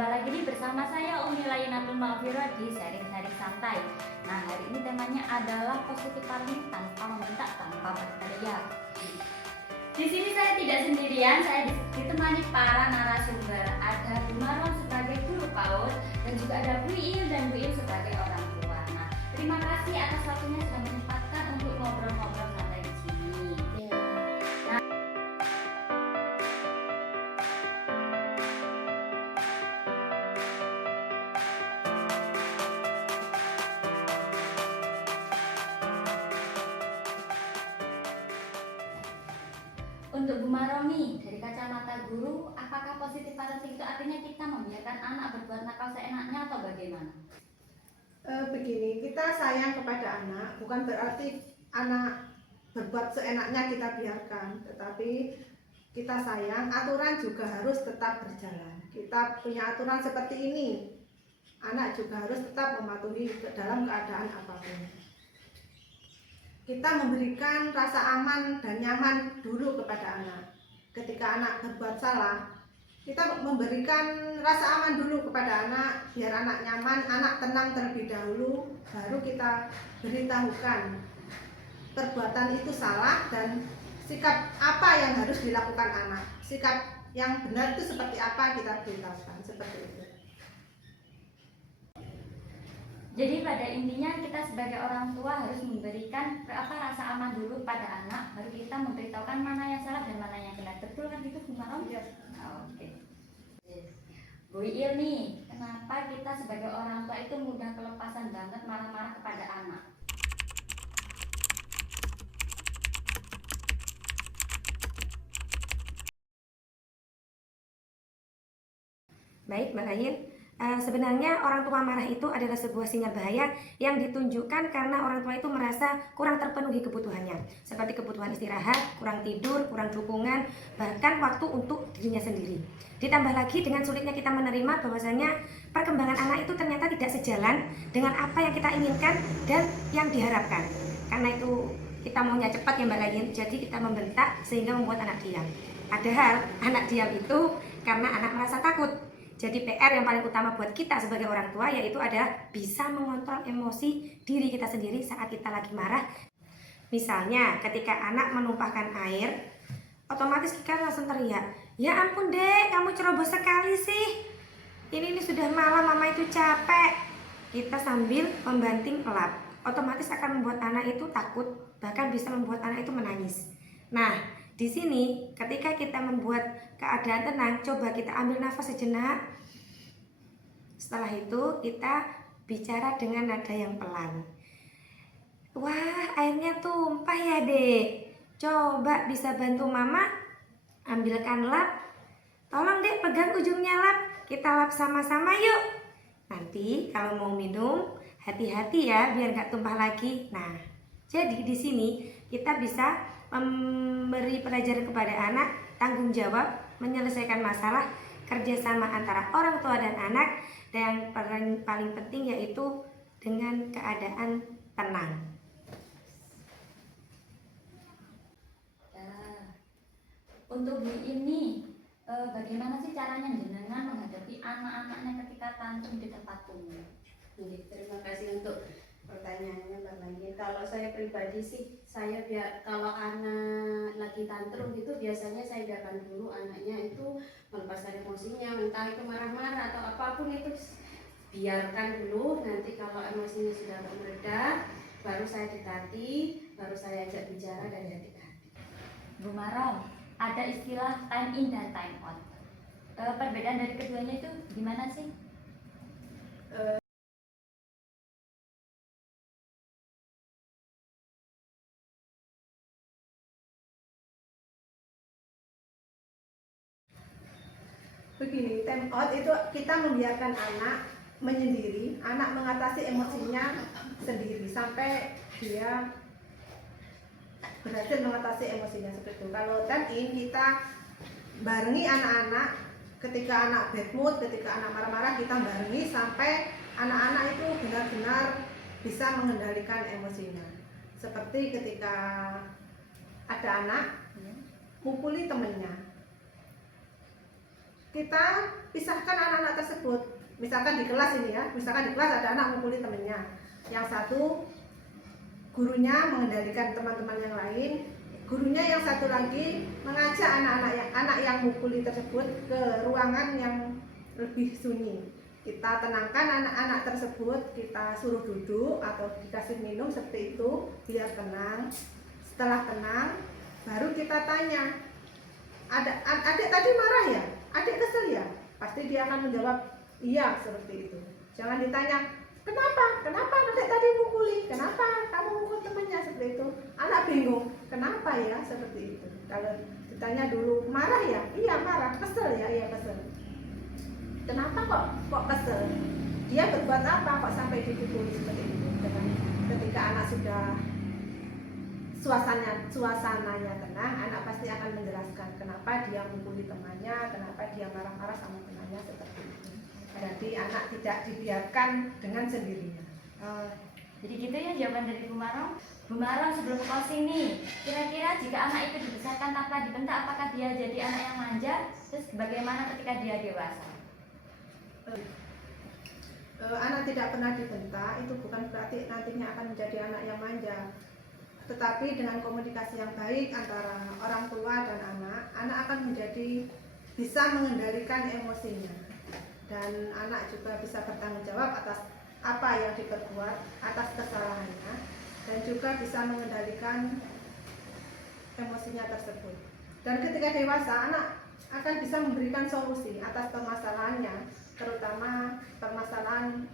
Jumpa lagi nih bersama saya Umi Lainatul Ma'firah di sharing-sharing santai. Nah, hari ini temanya adalah positive parenting tanpa membentak, tanpa berteriak. Di sini saya tidak sendirian, saya ditemani para narasumber. Ada Bu Maron sebagai guru PAUD dan juga ada Bu Il dan Bu Il sebagai orang tua. Nah, terima kasih atas waktunya sudah menyempatkan untuk ngobrol-ngobrol santai di sini. Untuk Bu Maron nih, dari kacamata guru, apakah positive parenting itu artinya kita membiarkan anak berbuat nakal seenaknya atau bagaimana? Begini, kita sayang kepada anak bukan berarti anak berbuat seenaknya kita biarkan, tetapi kita sayang, aturan juga harus tetap berjalan. Kita punya aturan seperti ini, anak juga harus tetap mematuhi dalam keadaan apapun. Kita memberikan rasa aman dan nyaman dulu kepada anak. Ketika anak berbuat salah, kita memberikan rasa aman dulu kepada anak, biar anak nyaman, anak tenang terlebih dahulu, baru kita beritahukan perbuatan itu salah dan sikap apa yang harus dilakukan anak. Sikap yang benar itu seperti apa kita beritahukan, seperti itu. Jadi pada intinya kita sebagai orang tua harus memberikan rasa aman dulu pada anak, baru kita memberitahukan mana yang salah dan mana yang benar. Betul kan gitu Bu Maron? Ya. Oke. Bu Il nih, kenapa kita sebagai orang tua itu mudah kelepasan banget marah-marah kepada anak? Baik, Mbak Ayin. Sebenarnya orang tua marah itu adalah sebuah sinyal bahaya yang ditunjukkan karena orang tua itu merasa kurang terpenuhi kebutuhannya, seperti kebutuhan istirahat, kurang tidur, kurang dukungan, bahkan waktu untuk dirinya sendiri. Ditambah lagi dengan sulitnya kita menerima bahwasanya perkembangan anak itu ternyata tidak sejalan dengan apa yang kita inginkan dan yang diharapkan. Karena itu kita maunya cepat ya Mbak Ayin, jadi kita membentak sehingga membuat anak diam. Padahal anak diam itu karena anak merasa takut. Jadi PR yang paling utama buat kita sebagai orang tua yaitu adalah bisa mengontrol emosi diri kita sendiri saat kita lagi marah. Misalnya ketika anak menumpahkan air, otomatis kita langsung teriak, "Ya ampun dek, kamu ceroboh sekali sih. Ini sudah malam, mama itu capek." Kita sambil membanting lap, otomatis akan membuat anak itu takut, bahkan bisa membuat anak itu menangis. Nah, di sini ketika kita membuat keadaan tenang, coba kita ambil nafas sejenak. Setelah itu kita bicara dengan nada yang pelan. "Wah, airnya tumpah ya dek. Coba bisa bantu mama ambilkan lap. Tolong dek pegang ujungnya lap. Kita lap sama-sama yuk. Nanti kalau mau minum hati-hati ya biar nggak tumpah lagi." Nah, jadi di sini kita bisa memberi pelajaran kepada anak, tanggung jawab, menyelesaikan masalah, kerjasama antara orang tua dan anak, dan yang paling penting yaitu dengan keadaan tenang. Untuk Bu ini, bagaimana sih caranya jenengan menghadapi anak-anaknya ketika tantrum di tempat umum? Terima kasih untuk pertanyaannya Mbak Lagi. Kalau saya pribadi sih, kalau anak lagi tantrum itu biasanya saya biarkan dulu anaknya itu melepaskan emosinya, entah itu marah-marah atau apapun itu, biarkan dulu. Nanti kalau emosinya sudah mereda, baru saya dekati, baru saya ajak bicara dari hati ke hati. Bu Maron, ada istilah time in dan time out. Perbedaan dari keduanya itu gimana sih? Begini, time out itu kita membiarkan anak menyendiri, anak mengatasi emosinya sendiri sampai dia berhasil mengatasi emosinya seperti itu. Kalau time in kita barengi anak-anak ketika anak bad mood, ketika anak marah-marah, kita barengi sampai anak-anak itu benar-benar bisa mengendalikan emosinya. Seperti ketika ada anak mukuli temennya, kita pisahkan anak-anak tersebut. Misalkan di kelas ini ya, misalkan di kelas ada anak mukuli temennya, yang satu gurunya mengendalikan teman-teman yang lain, gurunya yang satu lagi mengajak anak yang mukuli tersebut ke ruangan yang lebih sunyi. Kita tenangkan anak-anak tersebut, kita suruh duduk atau dikasih minum seperti itu biar tenang. Setelah tenang, baru kita tanya, adik tadi marah ya? Adik kesel ya? Pasti dia akan menjawab iya seperti itu. Jangan ditanya, kenapa adik tadi mukuli? Kenapa kamu mukul temannya seperti itu? Anak bingung, kenapa ya seperti itu. Kalau ditanya dulu, marah ya? Iya marah. Kesel ya? Iya kesel. Kenapa kok kesel? Dia berbuat apa kok sampai dipukuli seperti itu? Ketika anak sudah suasananya tenang, anak pasti akan menjelaskan kenapa dia memukuli temannya, kenapa dia marah-marah sama temannya seperti itu. Jadi anak tidak dibiarkan dengan sendirinya. Jadi gitu ya jawaban dari Bu Marong. Bu Marong, sebelum closing nih, kira-kira jika anak itu dibesarkan tanpa dibentak, apakah dia jadi anak yang manja? Terus bagaimana ketika dia dewasa? Anak tidak pernah dibentak itu bukan berarti nantinya akan menjadi anak yang manja. Tetapi dengan komunikasi yang baik antara orang tua dan anak akan menjadi bisa mengendalikan emosinya. Dan anak juga bisa bertanggung jawab atas apa yang diperbuat, atas kesalahannya, dan juga bisa mengendalikan emosinya tersebut. Dan ketika dewasa, anak akan bisa memberikan solusi atas permasalahannya, terutama permasalahan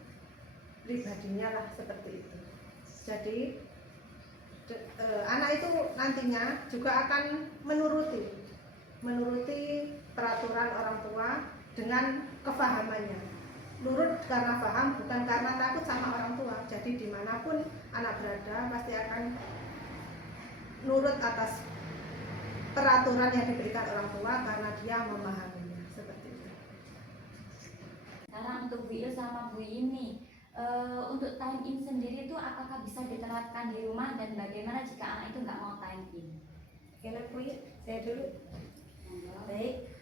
pribadinya lah seperti itu. Jadi anak itu nantinya juga akan menuruti peraturan orang tua dengan kefahamannya. Nurut karena paham, bukan karena takut sama orang tua. Jadi dimanapun anak berada pasti akan nurut atas peraturan yang diberikan orang tua karena dia memahaminya seperti itu. Sekarang untuk Bu Il sama Bu ini, untuk time in sendiri itu apakah bisa diterapkan di rumah dan bagaimana jika anak itu nggak mau time in? Gimana Bu Il? Saya dulu. Baik.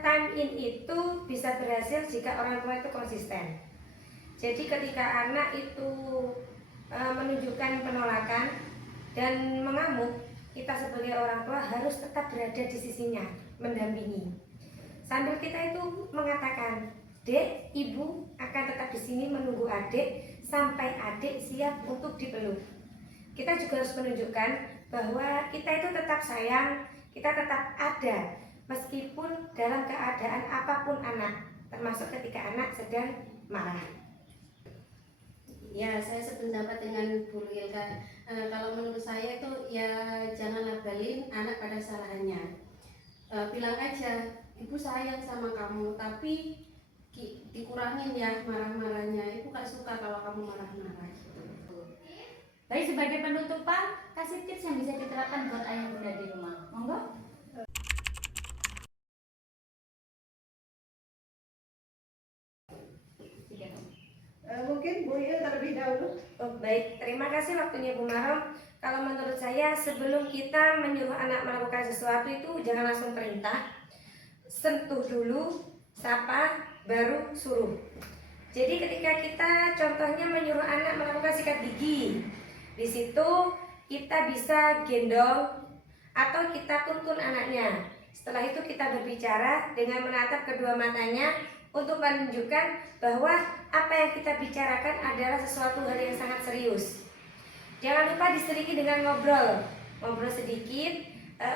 Time in itu bisa berhasil jika orang tua itu konsisten. Jadi ketika anak itu menunjukkan penolakan dan mengamuk, kita sebagai orang tua harus tetap berada di sisinya, mendampingi. Sambil kita itu mengatakan, Dek, Ibu akan tetap di sini menunggu adik sampai adik siap untuk dipeluk. Kita juga harus menunjukkan bahwa kita itu tetap sayang, kita tetap ada meskipun dalam keadaan apapun anak, termasuk ketika anak sedang marah. Ya, saya sependapat dengan Bu Lilka. Kalau menurut saya itu ya jangan labalin anak pada salahnya. Bilang aja, Ibu sayang sama kamu, tapi dikurangin ya marah-marahnya. Ibu gak suka kalau kamu marah-marah. Baik, sebagai penutupan, kasih tips yang bisa diterapkan buat ayah bunda di rumah. Monggo. Mungkin Bu Il terlebih dahulu. Oh, baik, terima kasih waktunya Bu Marong. Kalau menurut saya sebelum kita menyuruh anak melakukan sesuatu itu jangan langsung perintah. Sentuh dulu, sapa, baru suruh. Jadi ketika kita contohnya menyuruh anak melakukan sikat gigi, di situ kita bisa gendong atau kita tuntun anaknya. Setelah itu kita berbicara dengan menatap kedua matanya untuk menunjukkan bahwa apa yang kita bicarakan adalah sesuatu hal yang sangat serius. Jangan lupa diseriki dengan ngobrol sedikit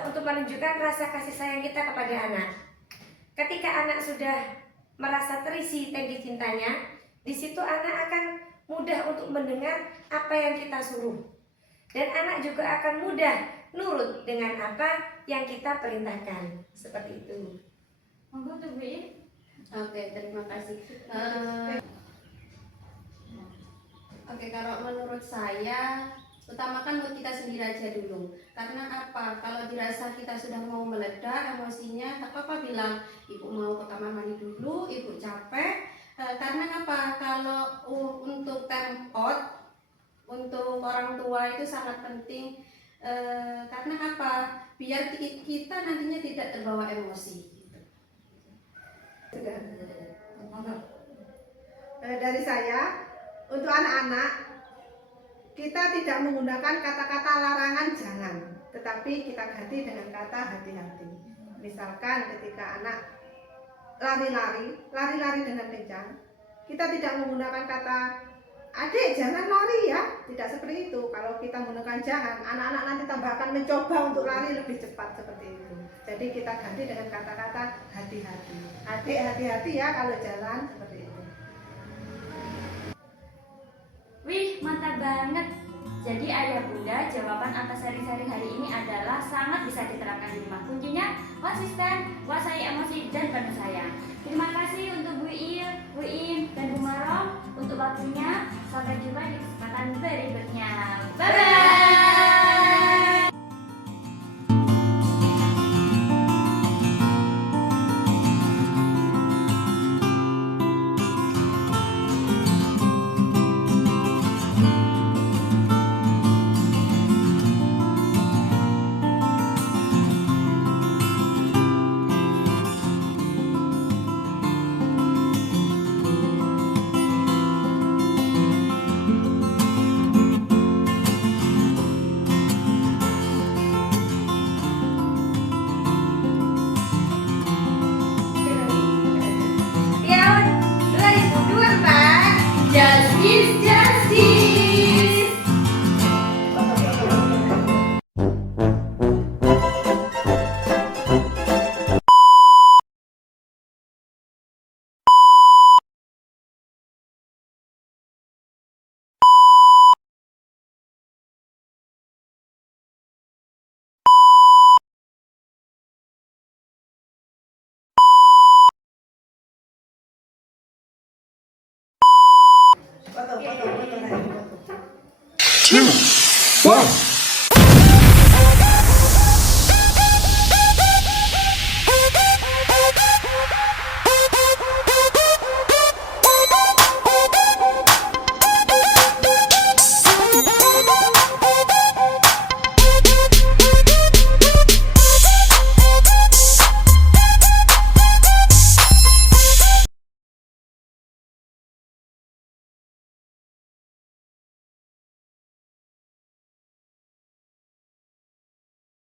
untuk menunjukkan rasa kasih sayang kita kepada anak. Ketika anak sudah merasa terisi tangki cintanya, di situ anak akan mudah untuk mendengar apa yang kita suruh. Dan anak juga akan mudah nurut dengan apa yang kita perintahkan. Seperti itu. Monggo tuh Bu Il. Oke, terima kasih. Oke, kalau menurut saya utamakan mood kita sendiri aja dulu. Karena apa? Kalau dirasa kita sudah mau meledak emosinya, tak apa-apa bilang, Ibu mau ke kamar mandi dulu, Ibu capek. Karena apa? Kalau untuk time out untuk orang tua itu sangat penting. Karena apa? Biar kita nantinya tidak terbawa emosi. Sudah. Monggo. Dari saya, untuk anak-anak, kita tidak menggunakan kata-kata larangan jangan, tetapi kita ganti dengan kata hati-hati. Misalkan ketika anak lari-lari dengan kencang, kita tidak menggunakan kata adik jangan lari ya, tidak seperti itu. Kalau kita menggunakan jangan, anak-anak nanti tambah akan mencoba untuk lari lebih cepat seperti itu. Jadi kita ganti dengan kata-kata hati-hati. Adik hati-hati ya kalau jalan, seperti itu. Wih, mantap banget. Jadi ayah bunda, jawaban atas sharing-sharing hari ini adalah sangat bisa diterapkan di rumah. Kuncinya konsisten, kuasai emosi dan penuh sayang. Terima kasih untuk Bu Il, Bu Im, dan Bu Marom untuk waktunya. Sampai jumpa di kesempatan berikutnya. Bye-bye. Tahun 2024 Justice, justice. Foto. 2, 1.